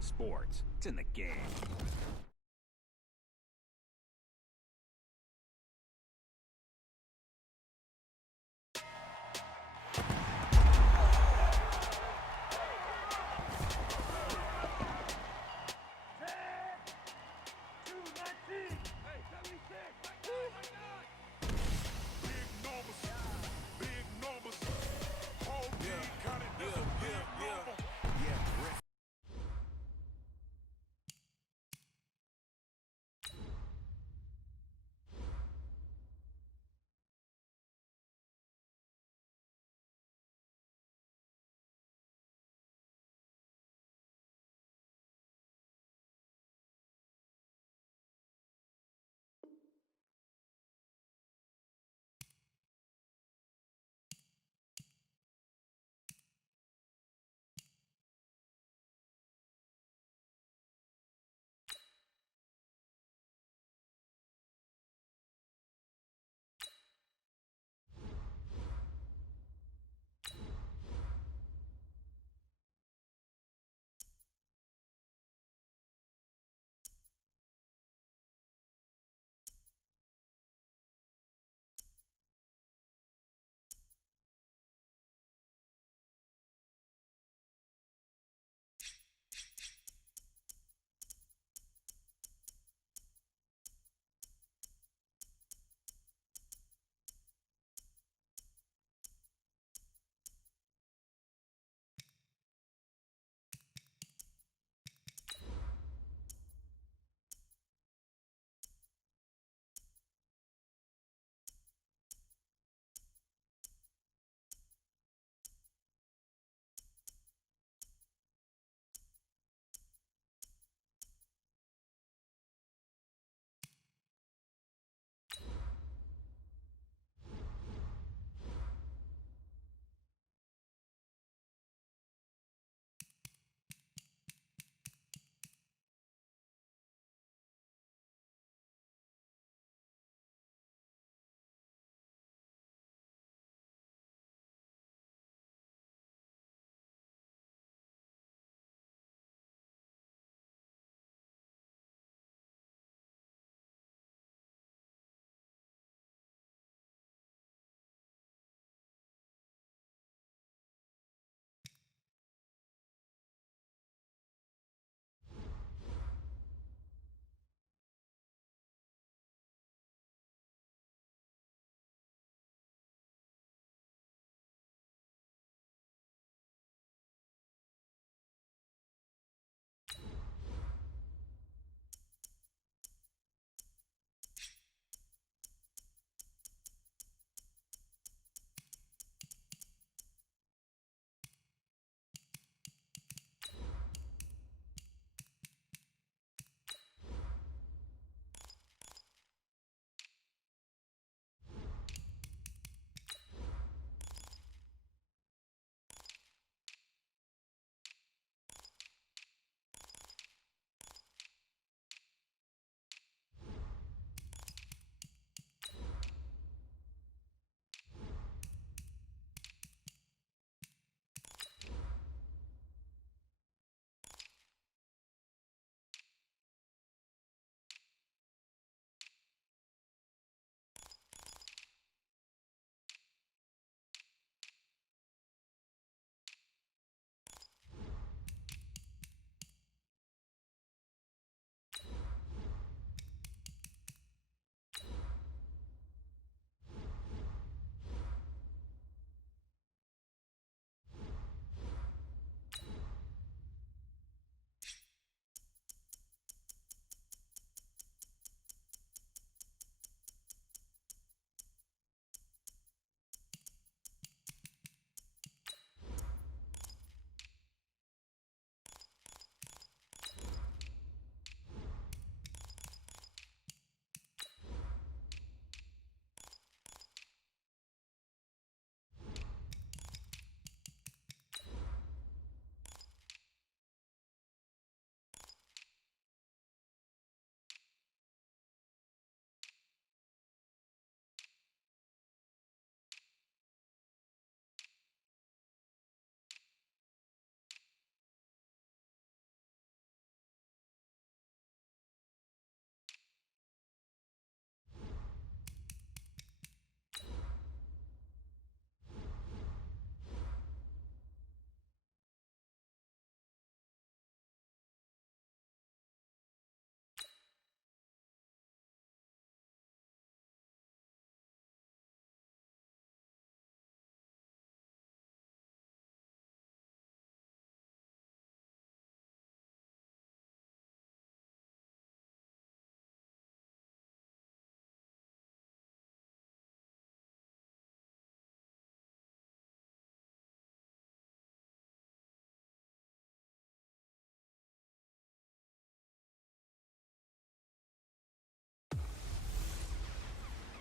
Sports. It's in the game.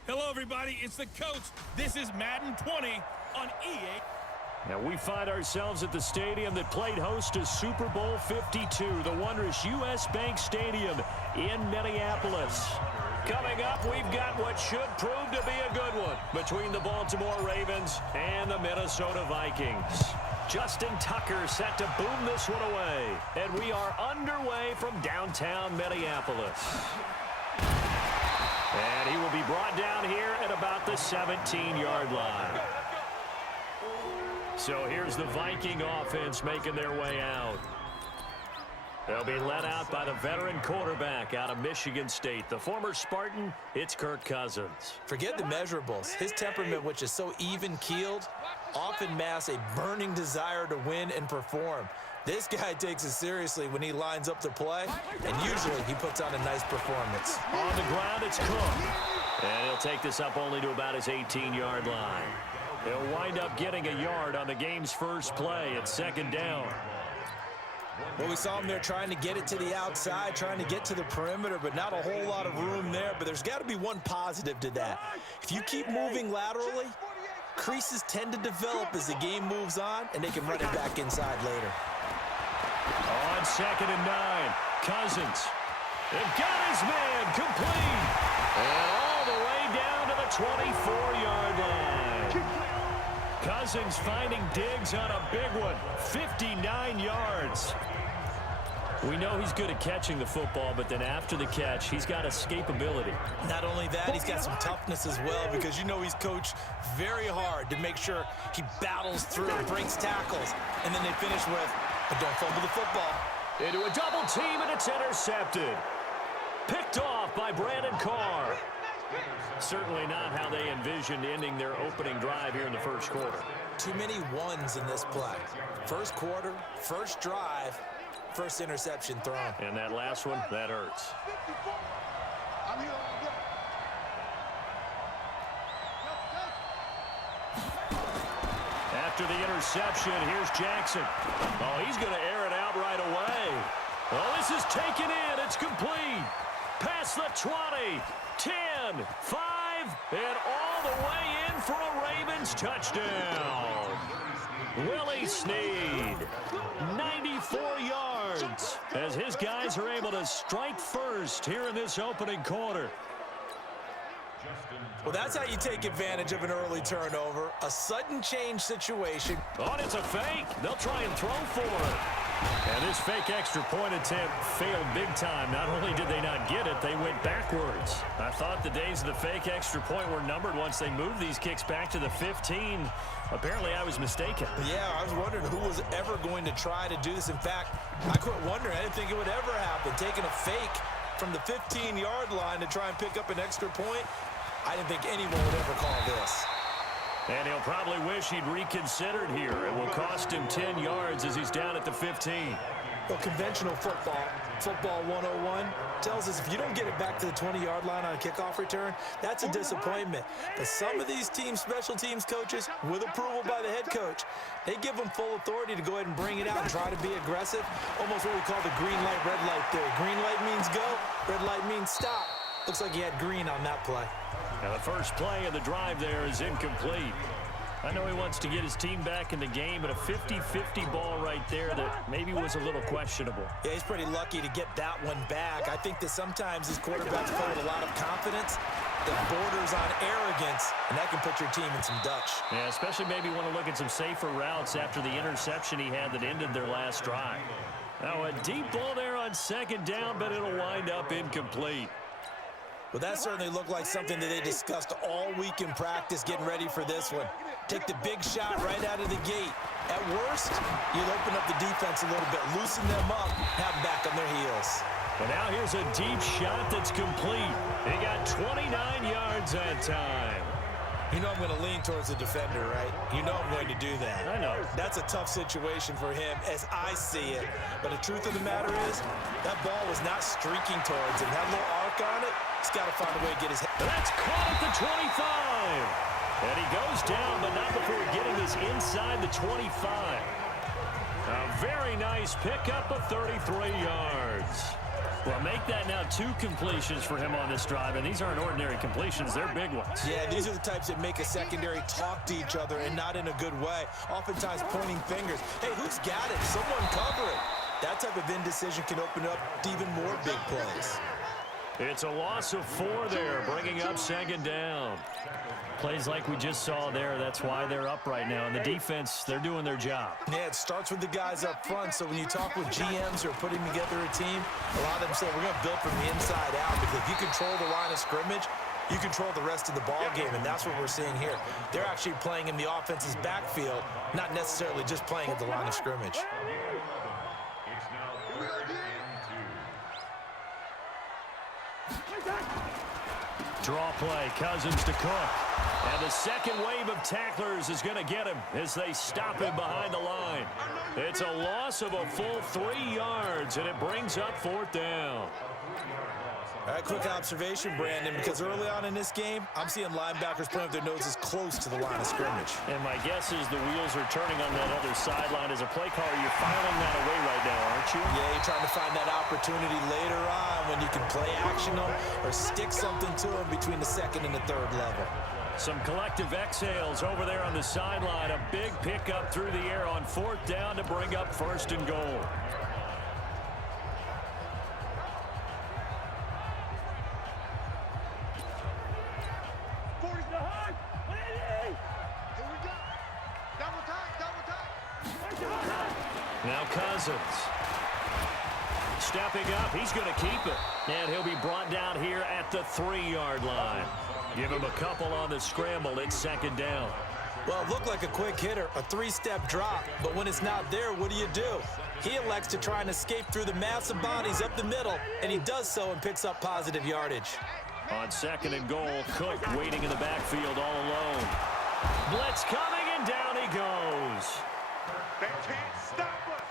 Hello, everybody. It's the coach. This is Madden 20 on EA. Now we find ourselves at the stadium that played host to Super Bowl 52, the wondrous U.S. Bank Stadium in Minneapolis. Coming up, we've got what should prove to be a good one between the Baltimore Ravens and the Minnesota Vikings. Justin Tucker set to boom this one away, and we are underway from downtown Minneapolis. And he will be brought down here at about the 17-yard line. So here's the Viking offense making their way out. They'll be led out by the veteran quarterback out of Michigan State. The former Spartan, it's Kirk Cousins. Forget the measurables. His temperament, which is so even-keeled, often masks a burning desire to win and perform. This guy takes it seriously when he lines up to play, and usually he puts on a nice performance. On the ground, it's Cook. And he'll take this up only to about his 18-yard line. He'll wind up getting a yard on the game's first play at second down. Well, we saw him there trying to get it to the outside, trying to get to the perimeter, but not a whole lot of room there. But there's got to be one positive to that. If you keep moving laterally, creases tend to develop as the game moves on, and they can run it back inside later. On 2nd and 9, Cousins. And got his man complete. And all the way down to the 24-yard line. Cousins finding Diggs on a big one, 59 yards. We know he's good at catching the football, but then after the catch, he's got escapability. Not only that, he's got some toughness as well, because you know he's coached very hard to make sure he battles through, breaks tackles, and then they finish with, but don't fumble the football. Into a double team, and it's intercepted. Picked off by Brandon Carr. Certainly not how they envisioned ending their opening drive here in the first quarter. Too many ones in this play. First quarter, first drive, first interception thrown. And that last one, that hurts. After the interception, here's Jackson. Oh, he's going to air it out right away. Oh, this is taken in. It's complete. Past the 20, 10, 5, and all the way in for a Ravens touchdown. Willie Snead, 94 yards, as his guys are able to strike first here in this opening quarter. Well, that's how you take advantage of an early turnover. A sudden change situation. Oh, and it's a fake. They'll try and throw for it. And this fake extra point attempt failed big time. Not only did they not get it, they went backwards. I thought the days of the fake extra point were numbered once they moved these kicks back to the 15. Apparently, I was mistaken. Yeah, I was wondering who was ever going to try to do this. In fact, I quit wondering. I didn't think it would ever happen. Taking a fake from the 15-yard line to try and pick up an extra point, I didn't think anyone would ever call this. And he'll probably wish he'd reconsidered here. It will cost him 10 yards as he's down at the 15. Well, conventional football 101, tells us if you don't get it back to the 20-yard line on a kickoff return, that's a disappointment. But some of these special teams coaches, with approval by the head coach, they give them full authority to go ahead and bring it out and try to be aggressive. Almost what we call the green light, red light theory. Green light means go, red light means stop. Looks like he had green on that play. Now the first play of the drive there is incomplete. I know he wants to get his team back in the game, but a 50-50 ball right there that maybe was a little questionable. Yeah, he's pretty lucky to get that one back. I think that sometimes these quarterbacks play with a lot of confidence that borders on arrogance, and that can put your team in some Dutch. Yeah, especially maybe want to look at some safer routes after the interception he had that ended their last drive. Now a deep ball there on second down, but it'll wind up incomplete. Well, that certainly looked like something that they discussed all week in practice getting ready for this one. Take the big shot right out of the gate. At worst, you'll open up the defense a little bit, loosen them up, have them back on their heels. And now here's a deep shot that's complete. He got 29 yards that time. You know I'm going to lean towards the defender, right? You know I'm going to do that. I know. That's a tough situation for him as I see it. But the truth of the matter is, that ball was not streaking towards him. That little arc on it, he's got to find a way to get his head. That's caught at the 25. And he goes down, but not before getting this inside the 25. A very nice pickup of 33 yards. Well, make that now 2 completions for him on this drive, and these aren't ordinary completions. They're big ones. Yeah, these are the types that make a secondary talk to each other and not in a good way, oftentimes pointing fingers. Hey, who's got it? Someone cover it. That type of indecision can open up to even more big plays. It's a loss of 4 there, bringing up 2nd down. Plays like we just saw there, that's why they're up right now. And the defense, they're doing their job. Yeah, it starts with the guys up front. So when you talk with GMs who are putting together a team, a lot of them say we're going to build from the inside out, because if you control the line of scrimmage, you control the rest of the ball game, and that's what we're seeing here. They're actually playing in the offense's backfield, not necessarily just playing at the line of scrimmage. Draw play, Cousins to Cook. And the second wave of tacklers is going to get him as they stop him behind the line. It's a loss of a full 3 yards, and it brings up 4th down. A quick observation, Brandon, because early on in this game, I'm seeing linebackers playing with their noses close to the line of scrimmage. And my guess is the wheels are turning on that other sideline. As a play caller, you're filing that away right now, aren't you? Yeah, you're trying to find that opportunity later on when you can play action them or stick something to them between the 2nd and the 3rd level. Some collective exhales over there on the sideline. A big pickup through the air on 4th down to bring up 1st and goal. Now Cousins. Stepping up, he's going to keep it. And he'll be brought down here at the 3-yard line. Give him a couple on the scramble. It's 2nd down. Well, it looked like a quick hitter, a 3-step drop, but when it's not there, what do? He elects to try and escape through the massive bodies up the middle, and he does so and picks up positive yardage. On 2nd and goal, Cook waiting in the backfield all alone. Blitz coming, and down he goes. They can't stop us.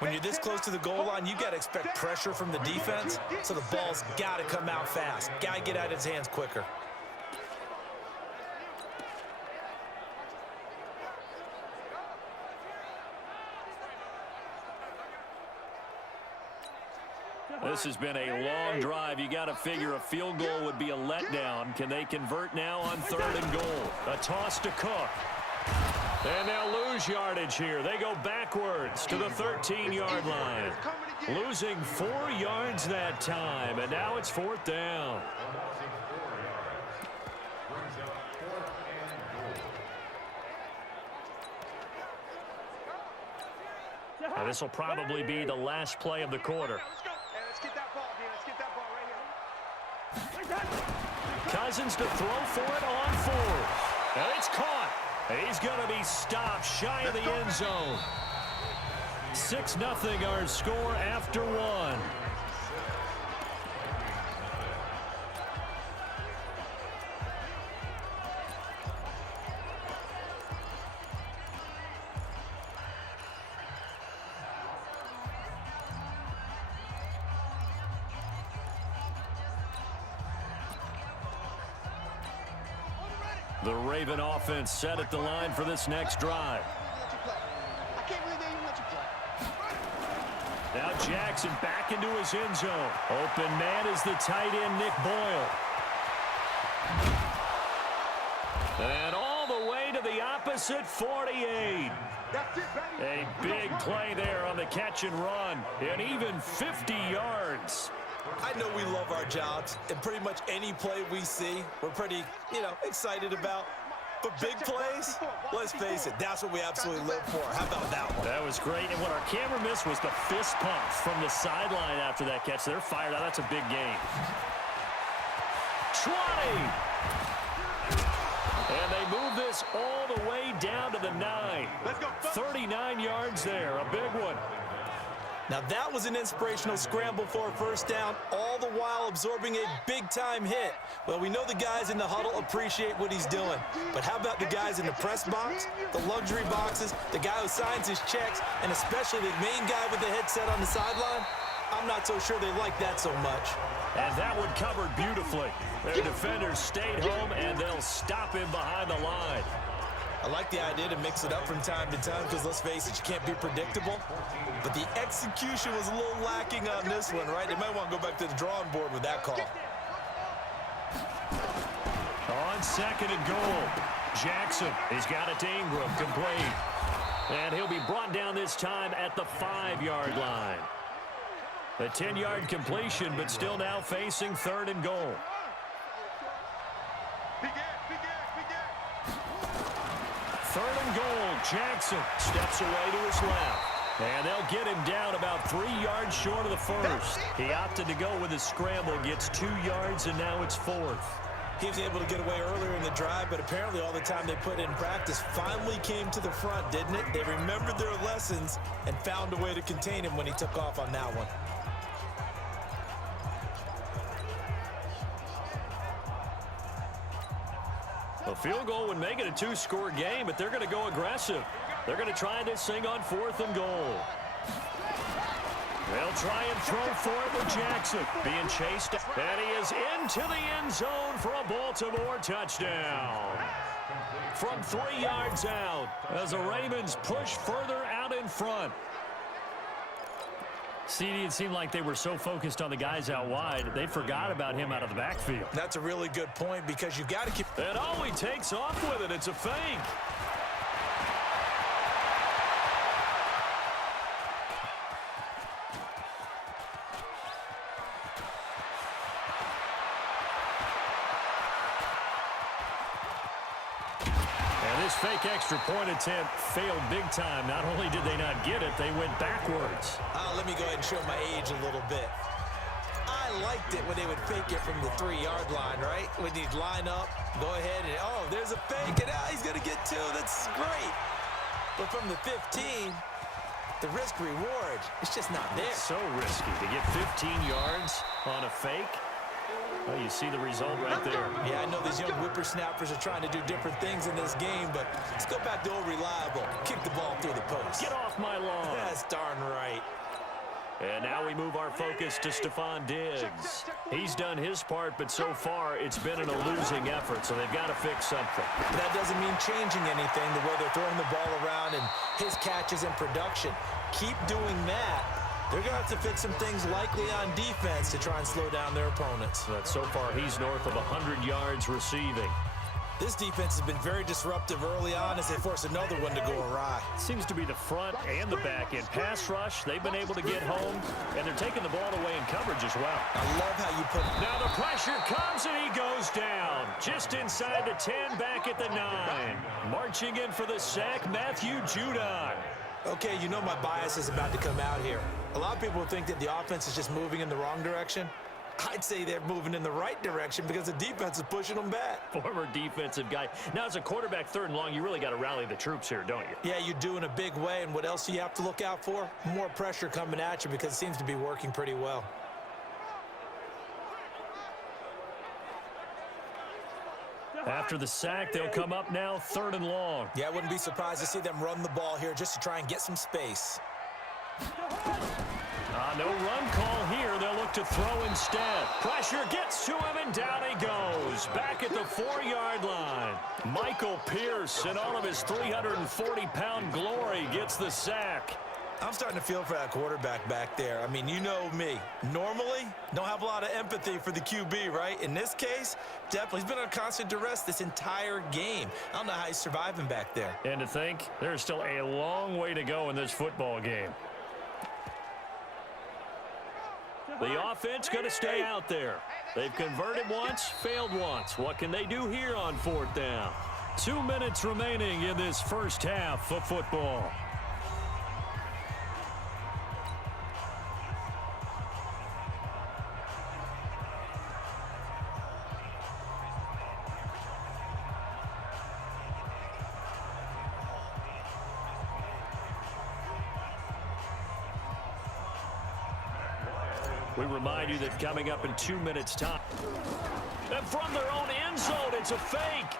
When you're this close to the goal line, you got to expect pressure from the defense, so the ball's got to come out fast. Got to get out of his hands quicker. This has been a long drive. You got to figure a field goal would be a letdown. Can they convert now on 3rd and goal? A toss to Cook. And they'll lose yardage here. They go backwards to the 13-yard line. Losing 4 yards that time, and now it's 4th down. Now this will probably be the last play of the quarter. Cousins to throw for it on 4th. And it's caught. He's going to be stopped shy of the end zone. 6-0 our score after 1. The Raven offense set at the line for this next drive. Now Jackson back into his end zone. Open man is the tight end, Nick Boyle. And all the way to the opposite 48. A big play there on the catch and run. And even 50 yards. I know we love our jobs, and pretty much any play we see, we're pretty, excited about. But big plays, let's face it, that's what we absolutely live for. How about that one? That was great. And what our camera missed was the fist pump from the sideline after that catch. They're fired out. That's a big game. 20. And they move this all the way down to the 9. 39 yards there, a big one. Now that was an inspirational scramble for a 1st down, all the while absorbing a big-time hit. Well, we know the guys in the huddle appreciate what he's doing. But how about the guys in the press box, the luxury boxes, the guy who signs his checks, and especially the main guy with the headset on the sideline? I'm not so sure they like that so much. And that one covered beautifully. Their defenders stayed home, and they'll stop him behind the line. I like the idea to mix it up from time to time because, let's face it, you can't be predictable. But the execution was a little lacking on this one, right? They might want to go back to the drawing board with that call. On second and goal, Jackson. He's got it to Ingram, complete. And he'll be brought down this time at the 5-yard line. A 10-yard completion, but still now facing third and goal. Third and goal, Jackson steps away to his left. And they'll get him down about 3 yards short of the first. He opted to go with a scramble, gets 2 yards, and now it's fourth. He was able to get away earlier in the drive, but apparently all the time they put in practice finally came to the front, didn't it? They remembered their lessons and found a way to contain him when he took off on that one. A field goal would make it a 2-score game, but they're going to go aggressive. They're going to try this thing on 4th and goal. They'll try and throw for it with Jackson. Being chased, and he is into the end zone for a Baltimore touchdown. From 3 yards out, as the Ravens push further out in front. CD, it seemed like they were so focused on the guys out wide, they forgot about him out of the backfield. That's a really good point because you've got to keep... And oh, he takes off with it. It's a fake. Fake extra point attempt failed big time. Not only did they not get it, they went backwards. Let me go ahead and show my age a little bit. I liked it when they would fake it from the 3-yard line, right? When you'd line up, go ahead and, oh, there's a fake, and he's going to get 2. That's great. But from the 15, the risk-reward, it's just not there. It's so risky to get 15 yards on a fake. Well, you see the result right there. Yeah, I know these young whippersnappers are trying to do different things in this game, but let's go back to old reliable. Kick the ball through the post. Get off my lawn. That's darn right. And now we move our focus to Stephon Diggs. He's done his part, but so far it's been a losing effort, so they've got to fix something. But that doesn't mean changing anything, the way they're throwing the ball around and his catches and production. Keep doing that. They're going to have to fix some things likely on defense to try and slow down their opponents. But so far, he's north of 100 yards receiving. This defense has been very disruptive early on as they force another one to go awry. Seems to be the front and the back end. Pass rush, they've been able to get home, and they're taking the ball away in coverage as well. I love how you put it. Now the pressure comes, and he goes down. Just inside the 10, back at the 9. Marching in for the sack, Matthew Judon. Okay, you know my bias is about to come out here. A lot of people think that the offense is just moving in the wrong direction. I'd say they're moving in the right direction because the defense is pushing them back. Former defensive guy. Now, as a quarterback 3rd and long, you really got to rally the troops here, don't you? Yeah, you do in a big way. And what else do you have to look out for? More pressure coming at you because it seems to be working pretty well. After the sack, they'll come up now 3rd and long. Yeah, I wouldn't be surprised to see them run the ball here just to try and get some space. No run call here. They'll look to throw instead. Pressure gets to him, and down he goes. Back at the 4-yard line. Michael Pierce, in all of his 340-pound glory, gets the sack. I'm starting to feel for that quarterback back there. I mean, you know me. Normally, don't have a lot of empathy for the QB, right? In this case, definitely. He's been on constant duress this entire game. I don't know how he's surviving back there. And to think, there's still a long way to go in this football game. The offense going to stay out there. They've converted once, failed once. What can they do here on 4th down? 2 minutes remaining in this first half of football. We remind you that coming up in 2 minutes' time. And from their own end zone, it's a fake.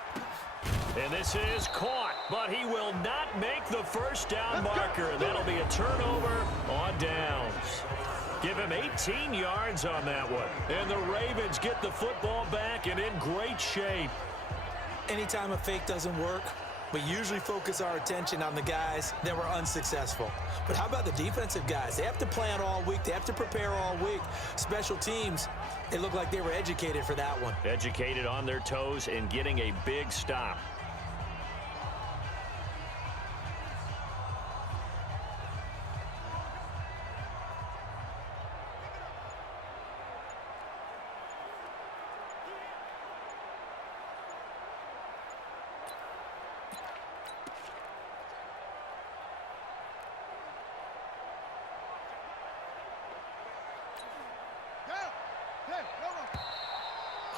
And this is caught, but he will not make the first down marker. That'll be a turnover on downs. Give him 18 yards on that one. And the Ravens get the football back and in great shape. Anytime a fake doesn't work, We usually focus our attention on the guys that were unsuccessful. But how about the defensive guys? They have to plan all week. They have to prepare all week. Special teams, they look like they were educated for that one. Educated on their toes and getting a big stop.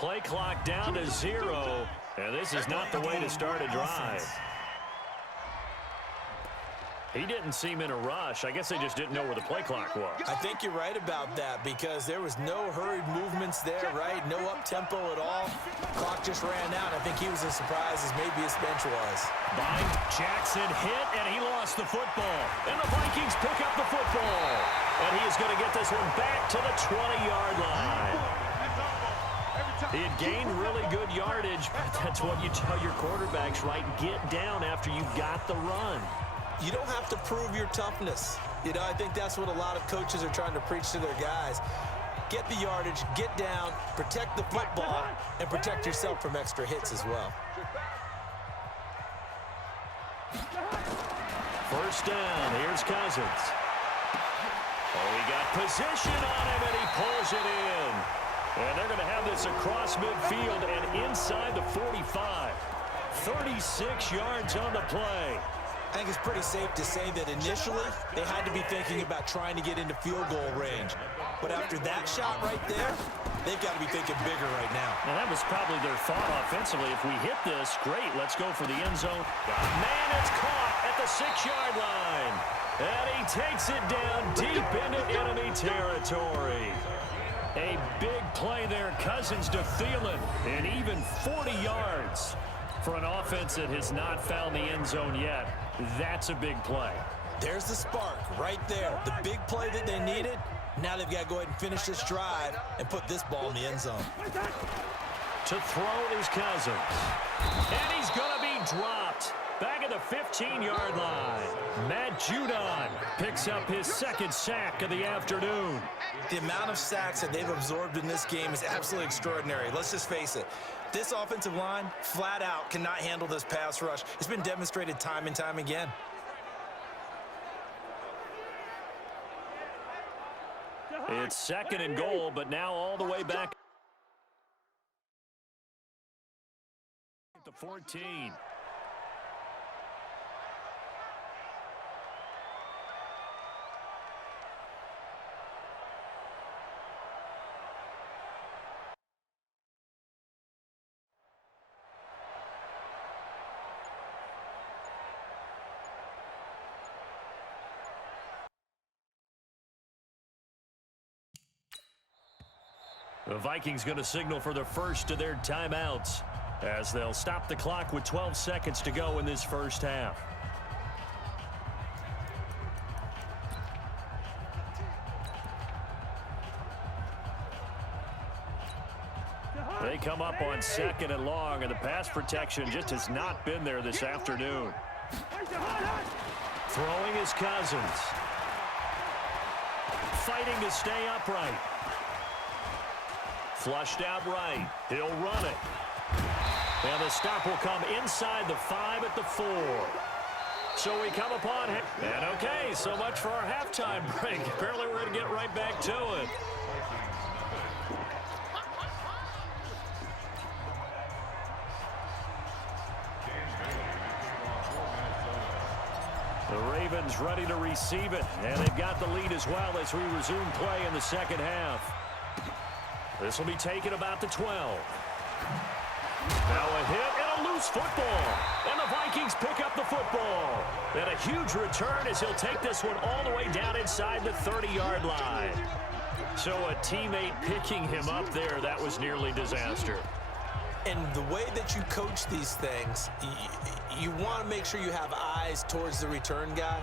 Play clock down to 0, and this is not the way to start a drive. He didn't seem in a rush. I guess they just didn't know where the play clock was. I think you're right about that because there was no hurried movements there, right? No up-tempo at all. Clock just ran out. I think he was as surprised as maybe his bench was. Bind, Jackson hit, and he lost the football. And the Vikings pick up the football. And he is going to get this one back to the 20-yard line. He had gained really good yardage, but that's what you tell your quarterbacks, right? Get down after you got the run. You don't have to prove your toughness. You know, I think that's what a lot of coaches are trying to preach to their guys. Get the yardage, get down, protect the football, and protect yourself from extra hits as well. First down, here's Cousins. Oh, he got position on him, and he pulls it in. And they're going to have this across midfield and inside the 45. 36 yards on the play. I think it's pretty safe to say that initially they had to be thinking about trying to get into field goal range. But after that shot right there, they've got to be thinking bigger right now. And that was probably their thought offensively. If we hit this, great, let's go for the end zone. Man, it's caught at the 6-yard line. And he takes it down deep into enemy territory. A big play there, Cousins to Thielen, and even 40 yards for an offense that has not found the end zone yet. That's a big play. There's the spark right there. The big play that they needed. Now they've got to go ahead and finish this drive and put this ball in the end zone. To throw is Cousins. And he's going to be dropped. Back at the 15-yard line. Matt Judon picks up his second sack of the afternoon. The amount of sacks that they've absorbed in this game is absolutely extraordinary. Let's just face it. This offensive line, flat out, cannot handle this pass rush. It's been demonstrated time and time again. It's second and goal, but now all the way back at the 14. The Vikings going to signal for the first of their timeouts as they'll stop the clock with 12 seconds to go in this first half. They come up on second and long, and the pass protection just has not been there this afternoon. Throwing is Cousins. Fighting to stay upright. Flushed out right. He'll run it. And the stop will come inside the 5 at the 4. So we come upon him. And okay, so much for our halftime break. Apparently we're going to get right back to it. The Ravens ready to receive it. And they've got the lead as well as we resume play in the second half. This will be taken about the 12. Now a hit and a loose football. And the Vikings pick up the football. And a huge return as he'll take this one all the way down inside the 30-yard line. So a teammate picking him up there, that was nearly disaster. And the way that you coach these things, you want to make sure you have eyes towards the return guy.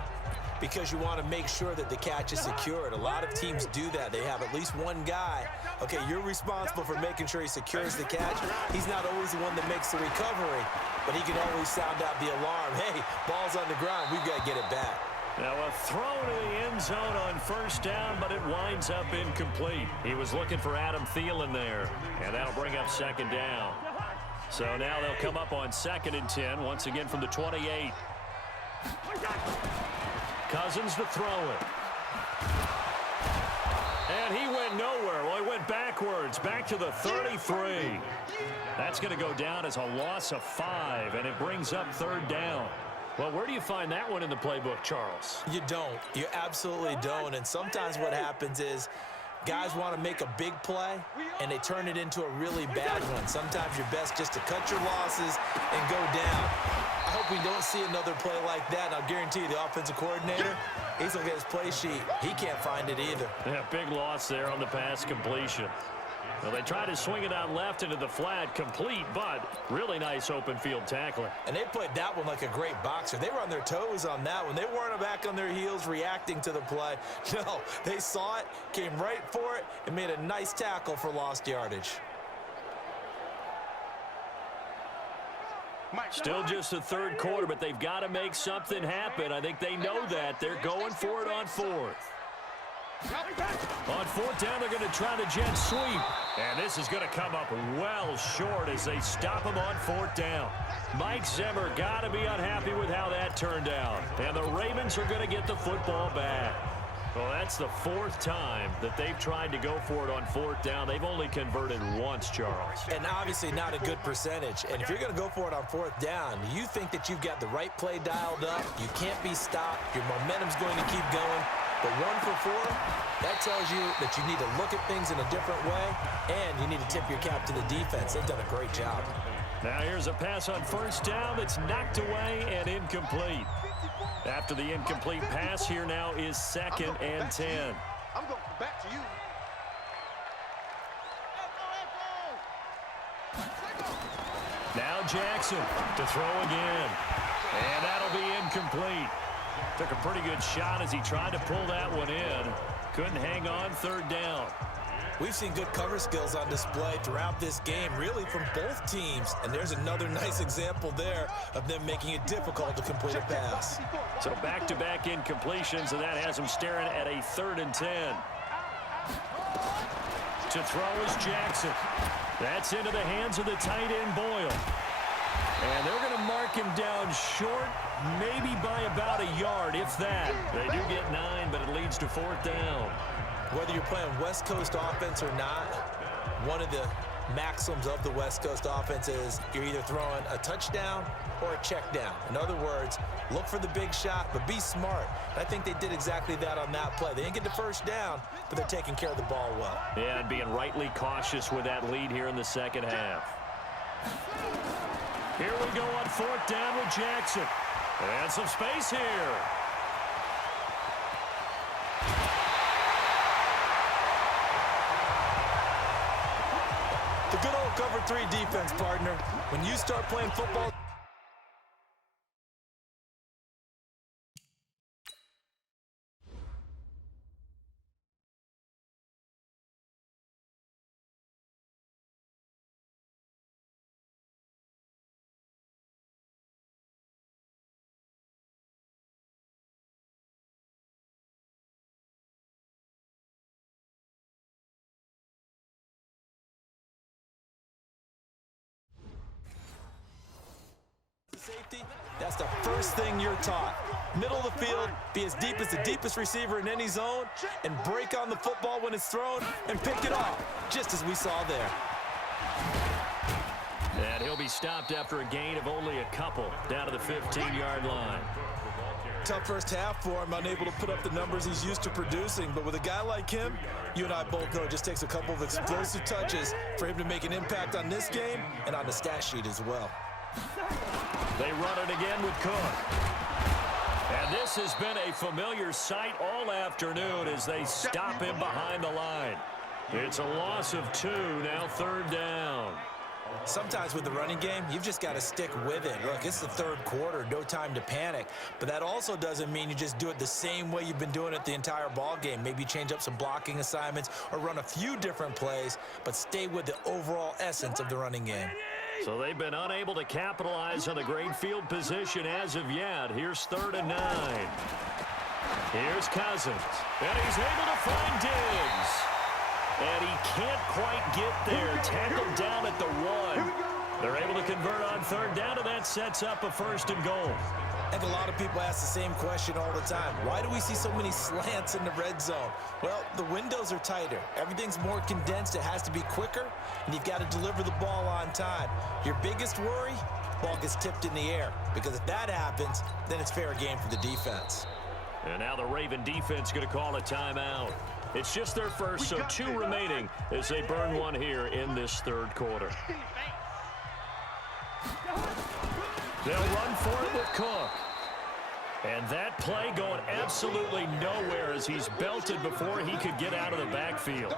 because you want to make sure that the catch is secured. A lot of teams do that. They have at least one guy. Okay, you're responsible for making sure he secures the catch. He's not always the one that makes the recovery, but he can always sound out the alarm. Hey, ball's on the ground. We've got to get it back. Now a throw to the end zone on first down, but it winds up incomplete. He was looking for Adam Thielen there, and that'll bring up second down. So now they'll come up on 2nd and 10, once again from the 28. Cousins to throw it. And he went nowhere. Well, he went backwards, back to the 33. That's going to go down as a loss of 5, and it brings up 3rd down. Well, where do you find that one in the playbook, Charles? You don't. You absolutely don't. And sometimes what happens is guys want to make a big play, and they turn it into a really bad one. Sometimes you're best just to cut your losses and go down. I hope we don't see another play like that. And I'll guarantee you the offensive coordinator, he's going to get his play sheet. He can't find it either. Yeah, big loss there on the pass completion. Well, they tried to swing it out left into the flat, complete, but really nice open field tackling. And they played that one like a great boxer. They were on their toes on that one. They weren't back on their heels reacting to the play. No, they saw it, came right for it, and made a nice tackle for lost yardage. Still just the 3rd quarter, but they've got to make something happen. I think they know that. They're going for it on 4th. On 4th down, they're going to try the jet sweep. And this is going to come up well short as they stop him on 4th down. Mike Zimmer got to be unhappy with how that turned out. And the Ravens are going to get the football back. Well, that's the 4th time that they've tried to go for it on 4th down. They've only converted once, Charles. And obviously not a good percentage. And if you're going to go for it on 4th down, you think that you've got the right play dialed up. You can't be stopped. Your momentum's going to keep going. But 1 for 4, that tells you that you need to look at things in a different way, and you need to tip your cap to the defense. They've done a great job. Now here's a pass on 1st down that's knocked away and incomplete. After the incomplete pass, here now is 2nd and 10. I'm going back to you. Now Jackson to throw again. And that'll be incomplete. Took a pretty good shot as he tried to pull that one in. Couldn't hang on 3rd down. We've seen good cover skills on display throughout this game, really from both teams. And there's another nice example there of them making it difficult to complete a pass. So back-to-back incompletions, and that has them staring at a 3rd and 10. To throw is Jackson. That's into the hands of the tight end, Boyle. And they're going to mark him down short, maybe by about a yard, if that. They do get 9, but it leads to 4th down. Whether you're playing West Coast offense or not, one of the maxims of the West Coast offense is you're either throwing a touchdown or a check down. In other words, look for the big shot, but be smart. I think they did exactly that on that play. They didn't get the 1st down, but they're taking care of the ball well. Yeah, and being rightly cautious with that lead here in the 2nd half. Here we go on 4th down with Jackson. And some space here. The good old cover 3 defense, partner. When you start playing football, safety, that's the first thing you're taught. Middle of the field, be as deep as the deepest receiver in any zone, and break on the football when it's thrown and pick it off, just as we saw there. And he'll be stopped after a gain of only a couple, down to the 15-yard line. Tough first half for him, unable to put up the numbers he's used to producing. But with a guy like him, you and I both know it just takes a couple of explosive touches for him to make an impact on this game and on the stat sheet as well. They run it again with Cook. And this has been a familiar sight all afternoon as they stop him behind the line. It's a loss of 2, now 3rd down. Sometimes with the running game, you've just got to stick with it. Look, it's the third quarter, no time to panic. But that also doesn't mean you just do it the same way you've been doing it the entire ball game. Maybe change up some blocking assignments or run a few different plays, but stay with the overall essence of the running game. So they've been unable to capitalize on the great field position as of yet. Here's 3rd and 9. Here's Cousins, and he's able to find Diggs. And he can't quite get there. Tackled down at the 1. They're able to convert on 3rd down, and that sets up a 1st and goal. I think a lot of people ask the same question all the time. Why do we see so many slants in the red zone? Well, the windows are tighter. Everything's more condensed. It has to be quicker, and you've got to deliver the ball on time. Your biggest worry? Ball gets tipped in the air. Because if that happens, then it's fair game for the defense. And now the Raven defense going to call a timeout. It's just their first, so 2 remaining as they burn one here in this 3rd quarter. They'll run for it with Cook. And that play going absolutely nowhere as he's belted before he could get out of the backfield.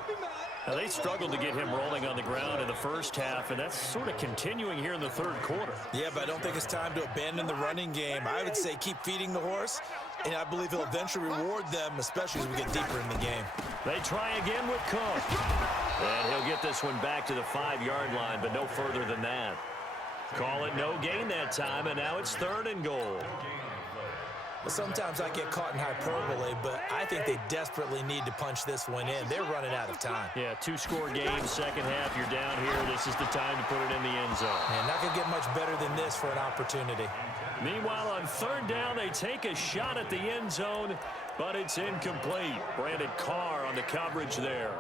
Now, they struggled to get him rolling on the ground in the first half, and that's sort of continuing here in the 3rd quarter. Yeah, but I don't think it's time to abandon the running game. I would say keep feeding the horse, and I believe he'll eventually reward them, especially as we get deeper in the game. They try again with Cook. And he'll get this one back to the 5-yard line, but no further than that. Call it no gain that time, and now it's 3rd and goal. Well, sometimes I get caught in hyperbole, but I think they desperately need to punch this one in. They're running out of time. Yeah, 2-score game, second half, you're down here. This is the time to put it in the end zone. And not going to get much better than this for an opportunity. Meanwhile, on 3rd down, they take a shot at the end zone, but it's incomplete. Brandon Carr on the coverage there.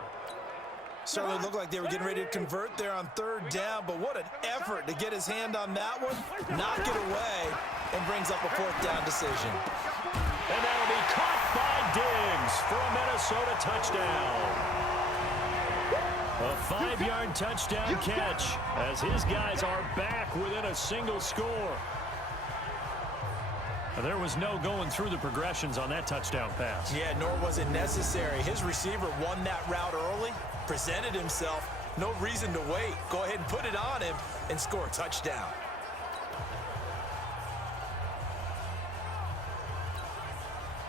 Certainly looked like they were getting ready to convert there on 3rd down, but what an effort to get his hand on that one, knock it away, and brings up a 4th down decision. And that'll be caught by Diggs for a Minnesota touchdown. A 5-yard touchdown catch as his guys are back within a single score. There was no going through the progressions on that touchdown pass. Yeah, nor was it necessary. His receiver won that route early, presented himself, no reason to wait. Go ahead and put it on him and score a touchdown.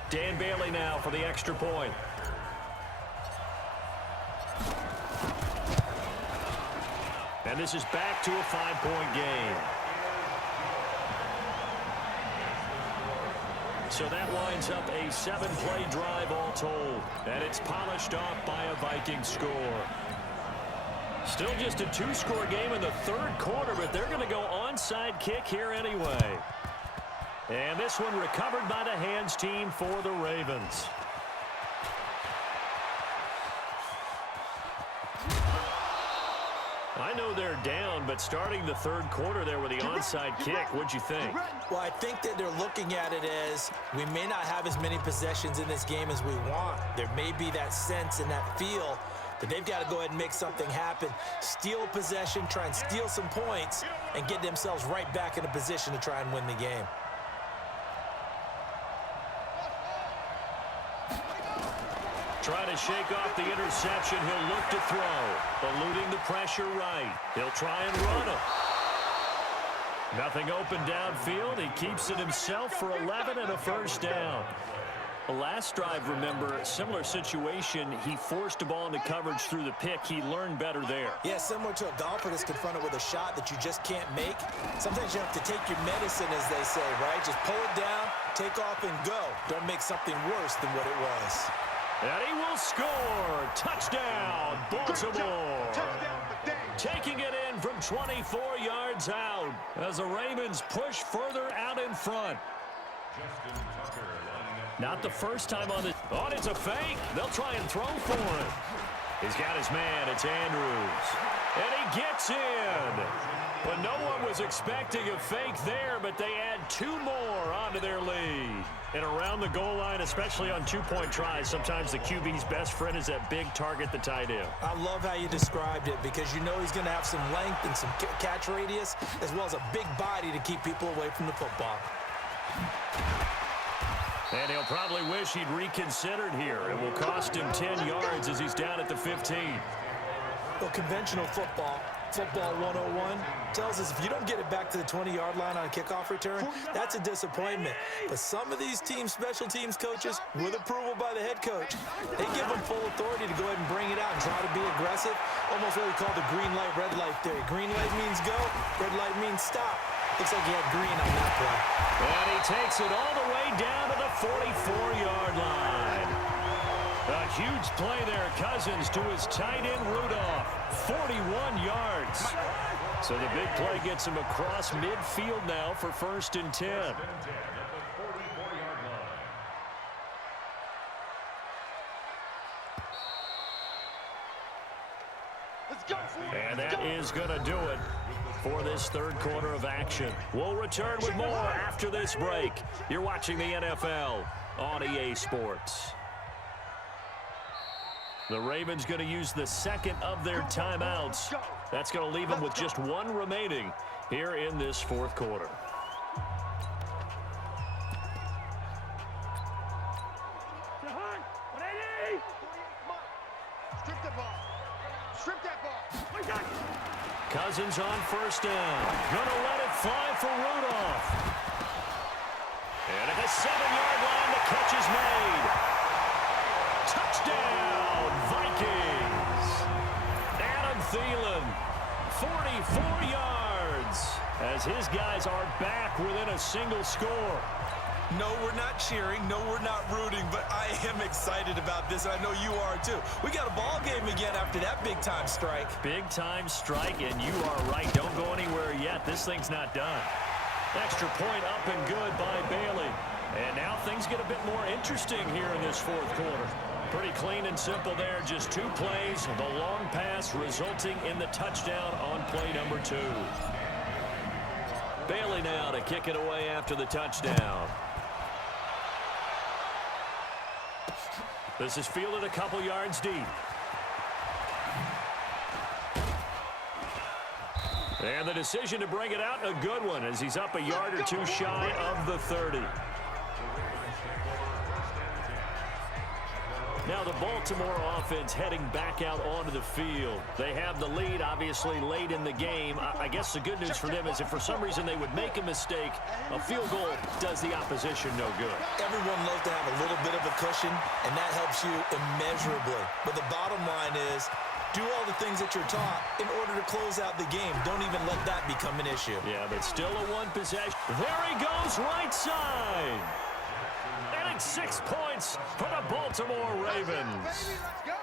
Dan Bailey now for the extra point. And this is back to a 5-point game. So that winds up a 7-play drive all told. And it's polished off by a Viking score. Still just a 2-score game in the 3rd quarter, but they're going to go onside kick here anyway. And this one recovered by the hands team for the Ravens. I know they're down, but starting the 3rd quarter there with the onside kick, what'd you think? Well, I think that they're looking at it as we may not have as many possessions in this game as we want. There may be that sense and that feel that they've got to go ahead and make something happen, steal possession, try and steal some points, and get themselves right back in a position to try and win the game. Trying to shake off the interception. He'll look to throw. Eluding the pressure right. He'll try and run him. Nothing open downfield. He keeps it himself for 11 and a 1st down. The last drive, remember, similar situation. He forced a ball into coverage through the pick. He learned better there. Yeah, similar to a golfer that's confronted with a shot that you just can't make. Sometimes you have to take your medicine, as they say, right? Just pull it down, take off, and go. Don't make something worse than what it was. And he will score. Touchdown, Baltimore. Taking it in from 24 yards out as the Ravens push further out in front. Not the first time on this. Oh, it's a fake. They'll try and throw for it. He's got his man. It's Andrews. And he gets in. But no one was expecting a fake there, but they add 2 more onto their lead. And around the goal line, especially on 2-point tries, sometimes the QB's best friend is that big target, the tight end. I love how you described it because you know he's going to have some length and some catch radius as well as a big body to keep people away from the football. And he'll probably wish he'd reconsidered here. It will cost him 10 yards as he's down at the 15. Well, conventional football, Football 101 tells us if you don't get it back to the 20-yard line on a kickoff return, that's a disappointment. But some of these special teams coaches, with approval by the head coach, they give them full authority to go ahead and bring it out and try to be aggressive, almost what we call the green light, red light theory. Green light means go, red light means stop. Looks like he had green on that play. And he takes it all the way down to the 44-yard line. A huge play there, Cousins to his tight end Rudolph, 41 yards. So the big play gets him across midfield now for 1st and 10. Let's go. And that is going to do it for this third quarter of action. We'll return with more after this break. You're watching the NFL on EA Sports. The Ravens going to use the second of their timeouts. That's going to leave them with just one remaining here in this fourth quarter. Strip that ball. Strip that ball. Cousins on 1st down. Going to let it fly for Rudolph. And at the 7-yard line, the catch is made. Touchdown, Vikings. Adam Thielen, 44 yards, as his guys are back within a single score. No, we're not cheering. No, we're not rooting, but I am excited about this, and I know you are too. We got a ball game again after that big-time strike. Big-time strike, and you are right. Don't go anywhere yet. This thing's not done. Extra point up and good by Bailey. And now things get a bit more interesting here in this fourth quarter. Pretty clean and simple there. Just 2 plays. The long pass resulting in the touchdown on play number 2. Bailey now to kick it away after the touchdown. This is fielded a couple yards deep. And the decision to bring it out, a good one, as he's up a yard or 2 shy of the 30. Now the Baltimore offense heading back out onto the field. They have the lead, obviously, late in the game. I guess the good news for them is if for some reason they would make a mistake, a field goal does the opposition no good. Everyone loves to have a little bit of a cushion, and that helps you immeasurably. But the bottom line is, do all the things that you're taught in order to close out the game. Don't even let that become an issue. Yeah, but still a 1 possession. There he goes, right side. And it's 6 points for the Baltimore Ravens. Let's go.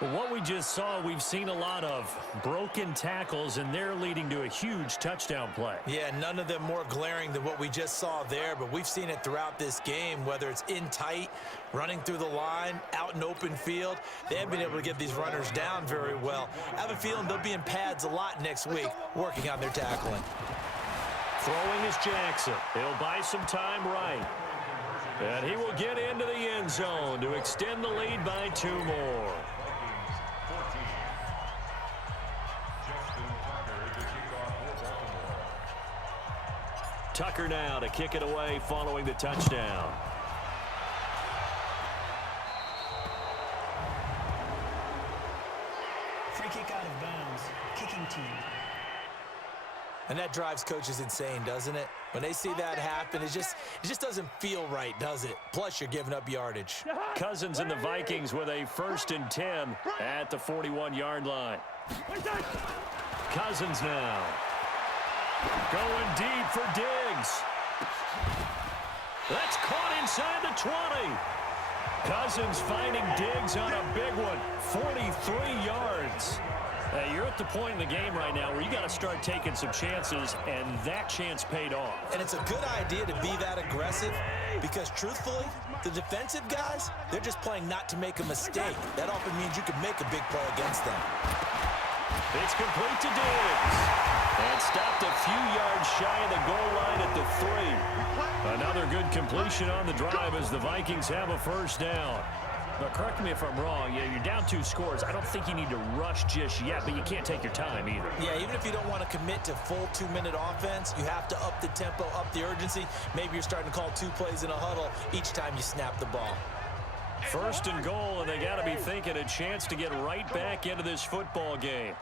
Well, what we just saw, we've seen a lot of broken tackles, and they're leading to a huge touchdown play. Yeah, none of them more glaring than what we just saw there, but we've seen it throughout this game, whether it's in tight, running through the line, out in open field. They have been able to get these runners down very well. I have a feeling they'll be in pads a lot next week, working on their tackling. Throwing is Jackson. He'll buy some time right. And he will get into the end zone to extend the lead by 2 more. Tucker now to kick it away following the touchdown. Free kick out of bounds. Kicking team. And that drives coaches insane, doesn't it? When they see that happen, it just doesn't feel right, does it? Plus, you're giving up yardage. Cousins and the Vikings with a 1st and 10 at the 41-yard line. Cousins now. Going deep for Diggs. That's caught inside the 20. Cousins finding Diggs on a big one. 43 yards. You're at the point in the game right now where you got to start taking some chances, and that chance paid off. And it's a good idea to be that aggressive because, truthfully, the defensive guys, they're just playing not to make a mistake. That often means you can make a big play against them. It's complete to Diggs. And stopped a few yards shy of the goal line at the 3. Another good completion on the drive as the Vikings have a 1st down. Now, correct me if I'm wrong. Yeah, you're down 2 scores. I don't think you need to rush just yet, but you can't take your time either. Yeah, even if you don't want to commit to full 2-minute offense, you have to up the tempo, up the urgency. Maybe you're starting to call 2 plays in a huddle each time you snap the ball. 1st and goal, and they got to be thinking a chance to get right back into this football game.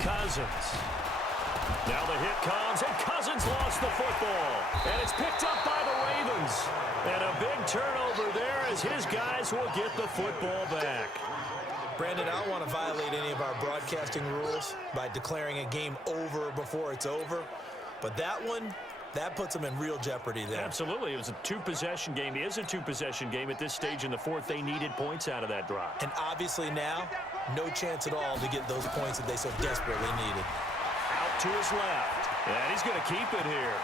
Cousins. Now the hit comes, and Cousins lost the football. And it's picked up by the Ravens. And a big turnover there as his guys will get the football back. Brandon, I don't want to violate any of our broadcasting rules by declaring a game over before it's over. But that one, that puts them in real jeopardy there. Absolutely. It was a two-possession game. It is a two-possession game at this stage in the fourth. They needed points out of that drive. And obviously now, no chance at all to get those points that they so desperately needed. Out to his left. And he's going to keep it here.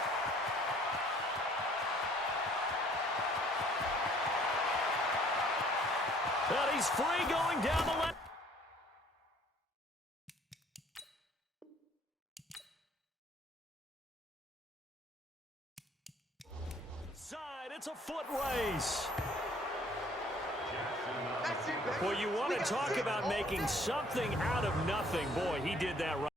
And he's free going down the left. Side, it's a foot race. Well, you want to talk about making something out of nothing. Boy, he did that right.